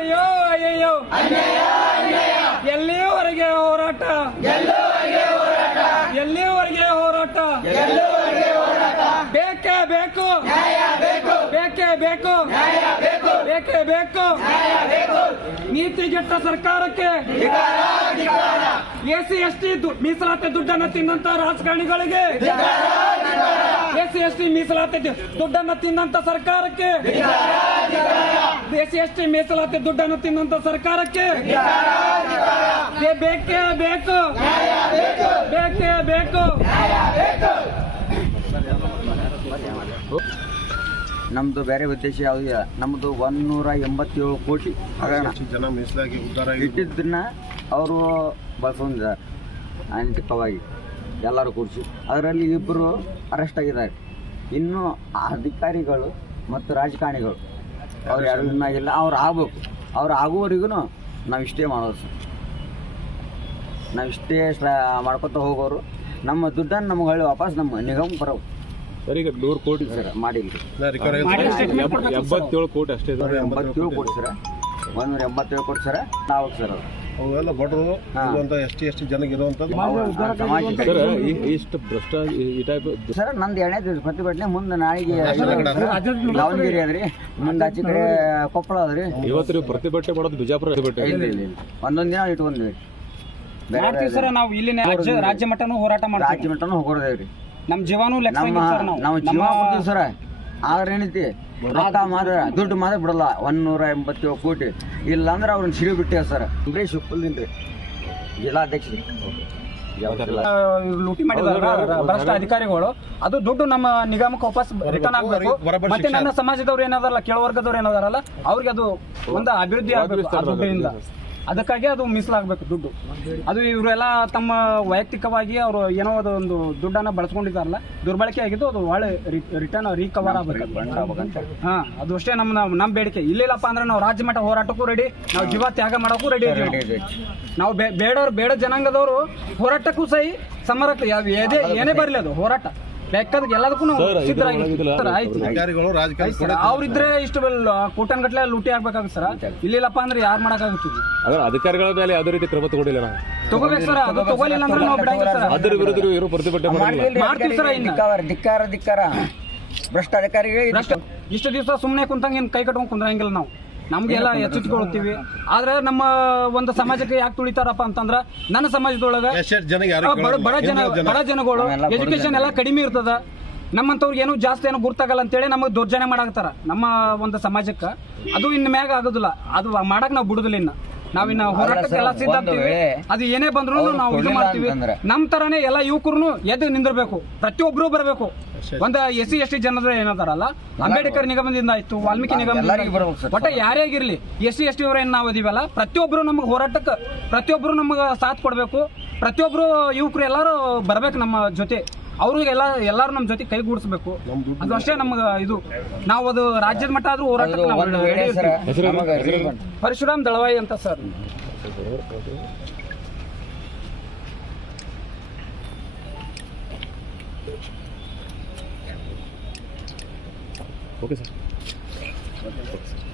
ಅಯ್ಯಯ್ಯೋ ಅಯ್ಯಯ್ಯೋ. ಎಲ್ಲಿಯವರೆಗೆ ಹೋರಾಟ. ಎಲ್ಲಿಯವರೆಗೆ ಹೋರಾಟ. ಬೇಕೇ ಬೇಕು. ಬೇಕೇ ಬೇಕು. ಬೇಕೇ ಬೇಕು. ನೀತಿಗೆಟ್ಟ ಸರ್ಕಾರಕ್ಕೆ. ಎಸಿ ಎಸ್ ಟಿ ಮೀಸಲಾತಿ ದುಡ್ಡನ್ನು ತಿನ್ನಂತ ರಾಜಕಾರಣಿಗಳಿಗೆ. ಎಸಿ ಎಸ್ ಟಿ ಮೀಸಲಾತಿ ದುಡ್ಡನ್ನು ತಿನ್ನಂತ ಸರ್ಕಾರಕ್ಕೆ. ಎಸಿ ಎಸ್ ಟಿ ಮೀಸಲಾತಿ ದುಡ್ಡನ್ನು ತಿನ್ನುವಂತ ಸರ್ಕಾರಕ್ಕೆ. ಬೇಕೇ ಬೇಕು ಬೇಕೇ. ಬೇಕು ನಮ್ದು ಬೇರೆ ಉದ್ದೇಶ ಯಾವ್ದು ಇಲ್ಲ. ನಮ್ದು ಒಂದೂರ ಎಂಬತ್ತೇಳು ಕೋಟಿ ಹಗರಣ. ಜನ ಮೀಸಲಾಗಿ ಉದ್ಧಾರ ಇಟ್ಟಿದ್ದನ್ನ ಅವರು ಬಳಸ್ಕೊಂಡಿದ್ದಾರೆ ಅನೈತಿಕವಾಗಿ ಎಲ್ಲರೂ ಕೂರಿಸಿ ಅದರಲ್ಲಿ ಇಬ್ಬರು ಅರೆಸ್ಟ್ ಆಗಿದ್ದಾರೆ. ಇನ್ನು ಅಧಿಕಾರಿಗಳು ಮತ್ತು ರಾಜಕಾರಣಿಗಳು ಅವ್ರು ಯಾರು ಇನ್ನಾಗಿಲ್ಲ. ಅವ್ರು ಆಗ್ಬೇಕು. ಅವ್ರು ಆಗುವವರೆಗೂ ನಾವು ಇಷ್ಟೇ ಮಾಡೋದು ಸರ್. ನಾವು ಇಷ್ಟೇ ಶ್ರ- ಮಾಡ್ಕೊತ ಹೋಗೋರು. ನಮ್ಮ ದುಡ್ಡನ್ನು ನಮ್ಗೆ ಹೊಳ್ಳಿ ವಾಪಸ್ ನಮ್ಮ ನಿಗಮ ಬರೋವು ಸರ್ ಈಗ ನೂರು ಕೋಟಿ ಸರ್. ಮಾಡಿಲ್ಲ ಎಂಬತ್ತೇಳು ಕೋಟಿ ಅಷ್ಟೇ. ಎಂಬತ್ತೇಳು ಕೋಟಿ ಸರ ಒಂದೂರ ಎಂಬತ್ತೇಳು ಕೋಟಿ ಸರ ನಾವು ಸರ್ ಅವೆಲ್ಲ ಬಡವರು ಇರುವಂತ ಎಸ್ ಟಿ ಎಸ್ ಟಿ ಜನಕ್ಕೆ ಇರುವಂತದ್ದು ಸಮಾಜ ಇಷ್ಟು ಭ್ರಷ್ಟ ಈ- ಟೈಪ್ ಸರ್ ನಂದು ಎರಡನೇ ದಿವಸ ಪ್ರತಿಭಟನೆ ಮುಂದೆ ನಾಳೆಗೆ ದಾವಣಗೆರೆ ಅದ್ರಿ. ಮುಂದೆ ಆಚೆ ಕಡೆ ಕೊಪ್ಪಳ ಅದ್ರಿ. ಇವತ್ತು ನೀವು ಪ್ರತಿಭಟನೆ ಮಾಡೋದು ಬಿಜಾಪುರ ಪ್ರತಿಭಟನೆ ಇಲ್ಲ ಇಲ್ಲ ಇಲ್ಲ. ಒಂದೊಂದು ದಿನ ಇಟ್ಕೊಂಡ್ವಿ. ಮಾಡ್ತೀವಿ ಸರ್ ನಾವು ಇಲ್ಲಿನ ರಾಜ್ಯ ರಾಜ್ಯ ಮಟ್ಟನೂ ಹೋರಾಟ ಮಾಡ್ತೀವಿ? ರಾಜ್ಯ ಮಟ್ಟನೂ ಹೋಗೋದೇವ್ರಿ ನಮ್ಮ ಜೀವನೂ ಲೆಕ್ಕ ನಮ್ಮ ಸರ್ ನಾವು. ಜೀವ ಕೊಡ್ತೀವಿ ಸರ. ಆದ್ರೆ ಏನೈತಿ? ರೊಕ್ಕ ಮಾತ್ರ ದುಡ್ಡು ಮಾತ್ರ ಬಿಡಲ್ಲ. ಒಂದೂರ ಎಂಬತ್ತೇಳು ಕೋಟಿ. ಇಲ್ಲ ಅಂದ್ರೆ ಅವ್ರನ್ನ ಸಿಡಿ ಬಿಟ್ಟೆ ಸರ್. ಅಂಬರೀಶ್ ಶಿವಪುಲ್ದಿನ್ರಿ ಜಿಲ್ಲಾಧ್ಯಕ್ಷರು. ಲೂಟಿ ಮಾಡಿದ ಭ್ರಷ್ಟ ಅಧಿಕಾರಿಗಳು. ಅದು ದುಡ್ಡು ನಮ್ಮ ನಿಗಮಕ್ಕೆ ವಾಪಸ್ ರಿಟರ್ನ್ ಆಗ್ಬೇಕು. ಮತ್ತೆ ನನ್ನ ಸಮಾಜದವ್ರು ಏನಾದಾರಲ್ಲ ಕೆಳವರ್ಗದವ್ರು ಏನಾದಾರಲ್ಲ ಅವ್ರಿಗೆ ಅದು ಒಂದು ಅಭಿವೃದ್ಧಿ ಆಗಬೇಕು ಅದಕ್ಕಾಗಿ ಅದು ಮೀಸಲಾಗಬೇಕು ದುಡ್ಡು. ಅದು ಇವರೆಲ್ಲ ತಮ್ಮ ವೈಯಕ್ತಿಕವಾಗಿ ಅವರು ಏನೋ ಅದು ಒಂದು ದುಡ್ಡನ್ನ ಬಳಸ್ಕೊಂಡಿದ್ದಾರಲ್ಲ ದುರ್ಬಳಕೆ ಆಗಿದ್ದು ಅದು ಒಳ್ಳೆ ರಿಟರ್ನ್ ರೀಕವರ್ ಆಗಬೇಕು. ಹಾ ಅದು ಅಷ್ಟೇ ನಮ್ಮ ನಮ್ಮ ಬೇಡಿಕೆ. ಇಲ್ಲಿಲ್ಲಪ್ಪ ಅಂದ್ರೆ ನಾವು ರಾಜ್ಯ ಮಟ್ಟ ಹೋರಾಟಕ್ಕೂ ರೆಡಿ ನಾವು ಜೀವ ತ್ಯಾಗ ಮಾಡೋಕ್ಕೂ ರೆಡಿ ಇದ್ದೀವಿ. ನಾವು ಬೇಡವ್ರು ಬೇಡ ಜನಾಂಗದವರು ಹೋರಾಟಕ್ಕೂ ಸಹಿ ಸಮರಕ್ಕೆ. ಯಾವ- ಏನೇ ಬರಲಿ ಅದು ಹೋರಾಟ. ಎಲ್ಲದಕ್ಕೂ ನಾವು ರಾಜಕಾರಣ ಸರ್, ಅವ್ರಿದ್ರೆ ಇಷ್ಟು ಕೋಟನ್ ಗಟ್ಲೆ ಲೂಟಿ ಆಗ್ಬೇಕಾಗುತ್ತೆ ಸರ್. ಇಲ್ಲಿಲ್ಲಪ್ಪ ಅಂದ್ರೆ ಯಾರು ಮಾಡಕ್ಕಾಗುತ್ತಿದ್ವಿ ಅದರ ಅಧಿಕಾರಿಗಳ ಮೇಲೆ ಯಾವುದೇ ರೀತಿ ಕ್ರಮ ತಗೊಂಡಿಲ್ಲ ನಾವು. ತಗೋಬೇಕು ಸರ್ ಅದು ತಗೋಲಿಲ್ಲ ಅಂದ್ರೆ ನಾವು ಬಿಡಂಗಿಲ್ಲ ಸರ್. ಅದರ ವಿರುದ್ಧ ಇವರು ಪ್ರತಿಭಟನೆ ಮಾಡಿಲ್ಲ. ಮಾಡ್ತೀವಿ ಸರ್ ಇನ್ನು. ಧಿಕ್ಕಾರ ಧಿಕ್ಕಾರ ಧಿಕ್ಕಾರ ಭ್ರಷ್ಟ ಅಧಿಕಾರಿಗಳಿಗೆ ಇಷ್ಟು ಇಷ್ಟು ದಿವಸ ಸುಮ್ಮನೆ ಕುಂತಂಗ ಏನ್ ಕೈ ಕಟ್ಕೊಂಡ್ ಕುಂದ್ರಂಗಿಲ್ಲ ನಾವು. ನಮ್ಗೆಲ್ಲ ಎಚ್ಚೆತ್ಕೊಳ್ತೀವಿ ಆದ್ರೆ ನಮ್ಮ ಒಂದು ಸಮಾಜಕ್ಕೆ ಯಾಕೆ ತುಳಿತಾರಪ್ಪ ಅಂತಂದ್ರ ನನ್ನ ಸಮಾಜದೊಳಗ ಬಡ ಜನ ಬಡ ಜನಗಳು ಎಜುಕೇಶನ್ ಎಲ್ಲ ಕಡಿಮೆ ಇರ್ತದ. ನಮ್ಮಂತವ್ರಿಗೆ ಏನು ಜಾಸ್ತಿ ಏನು ಗುರ್ತಾಗಲ್ಲ ಅಂತೇಳಿ ನಮಗೆ ದೌರ್ಜನ್ಯ ಮಾಡಾಕ್ತಾರ ನಮ್ಮ ಒಂದು ಸಮಾಜಕ್ಕೆ ಅದು ಇನ್ನು ಮ್ಯಾಗ ಆಗೋದಿಲ್ಲ. ಅದು ಮಾಡಕ್ ನಾವು ಬಿಡುದಿಲ್ಲ ಇನ್ನ. ನಾವಿನ್ನ ಹೋರಾಟಕ್ಕೆಲ್ಲ ಅದು ಏನೇ ಬಂದ್ರು ನಾವು ಇದು ಮಾಡ್ತೀವಿ. ನಮ್ಮ ನಮ್ ತರಾನೇ ಎಲ್ಲ ಯುವಕರು ಎದ್ದು ನಿಂದಿರ್ಬೇಕು. ಪ್ರತಿಯೊಬ್ರು ಬರಬೇಕು. ಒಂದ ಎಸ್ ಸಿ ಎಸ್ ಟಿ ಜನರು ಏನದಾರಲ್ಲ? ಅಂಬೇಡ್ಕರ್ ನಿಗಮದಿಂದ ಆಯ್ತು ವಾಲ್ಮೀಕಿ ನಿಗಮದಿಂದ. ಒಟ್ಟ ಯಾರೇ ಆಗಿರ್ಲಿ ಎಸ್ ಸಿ ಎಸ್ ಟಿ ಅವ್ರೇನ್ ನಾವು ಇದೀವಲ್ಲ ಪ್ರತಿಯೊಬ್ರು ನಮ್ಗೆ ಹೋರಾಟಕ್ಕೆ ಪ್ರತಿಯೊಬ್ರು ನಮ್ಗೆ ಸಾಥ್ ಕೊಡ್ಬೇಕು. ಪ್ರತಿಯೊಬ್ರು ಯುವಕರು ಎಲ್ಲರೂ ಬರ್ಬೇಕು ನಮ್ಮ ಜೊತೆ. ಅವ್ರಿಗೆ ಎಲ್ಲ ಎಲ್ಲಾರು ನಮ್ಮ ಜೊತೆ ಕೈಗೂಡಿಸ್ಬೇಕು ಅದು ಅಷ್ಟೇ ನಮ್ಗೆ ಇದು. ನಾವು ಅದು ರಾಜ್ಯದ ಮಟ್ಟ ಆದ್ರೂ ಹೋರಾಟಕ್ಕೆ ಪರಶುರಾಮ್ ದಳವಾಯಿ ಅಂತ ಸರ್ Thank you. ನಮಗೆ relief ಪರಶುರಾಮ್ ದಳವಾಯಿ ಅಂತ ಸರ್ ಓಕೆ ಸರ್